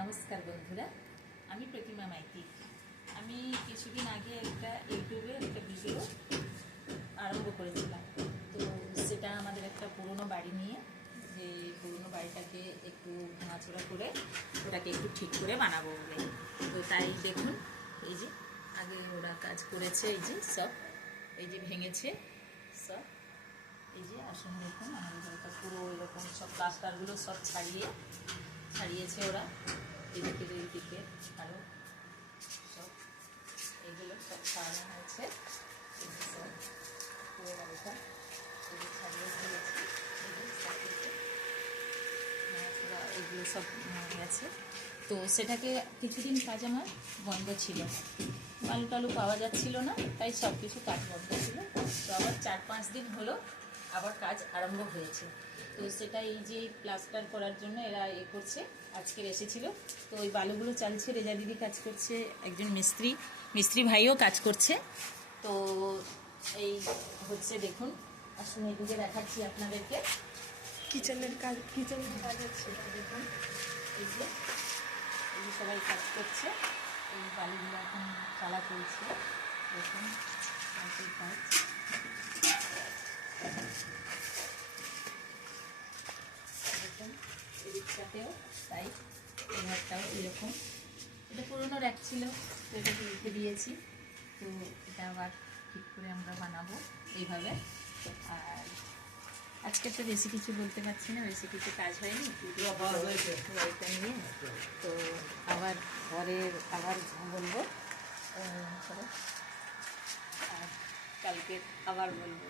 নমস্কার বন্ধুরা, আমি প্রতিমা মাইতি। আমি কিছুদিন আগে ইউটিউবে একটা ভিডিও আরম্ভ করেছিলাম। তো সেটা আমাদের একটা পুরনো বাড়ি নিয়ে, যে পুরনো বাড়িটাকে একটু ভাঙাচোরা করে ওটাকে একটু ঠিক করে বানাবো বলে। তো তাই দেখুন, এই যে আগে ওরা কাজ করেছে, এই যে সব এই যে ভেঙেছে সব, এই যে আসুন দেখুন আমাদের বাড়িটা পুরো এরকম সব প্লাস্টারগুলো সব ছাড়িয়েছে ওরা। এইদিকে আরও সব এগুলো সব ছাড়ানো হয়েছে। সব পুরো বাড়িটা ছাড়িয়ে দিয়েছে, এগুলো সব গেছে। তো সেটাকে কিছুদিন কাজ আমার বন্ধ ছিল, বালু টালু পাওয়া যাচ্ছিল না, তাই সব কিছু কাজ বন্ধ ছিল। তো আবার 4-5 দিন হলো আবার কাজ আরম্ভ হয়েছে। তো সেটা এই যে প্লাস্টার করার জন্য এরা করছে, আজকের এসেছিল। তো ওই বালুগুলো চালছে, রেজা দিদি কাজ করছে, একজন মিস্ত্রি ভাইও কাজ করছে। তো এই হচ্ছে দেখুন, আসুন এদিকে দেখাচ্ছি আপনাদেরকে। কিচেনের কাজ হচ্ছে, দেখুন এই যে সবাই কাজ করছে। এই বালিগুলো এখন চালা চলছে, দেখুন কাজ। দেখুন এদিকটাতেও তাই, এই ঘরটাও এরকম। এটা পুরোনো র্যাক ছিল, তো এটাকে রেখে দিয়েছি। তো এটা আবার ঠিক করে আমরা বানাবো এইভাবে। আর আজকে তো বেশি কিছু বলতে পারছি না, বেশি কিছু কাজ হয়নি বাড়িটা নিয়ে। তো আবার আবার বলবো, আর কালকে আবার বলবো।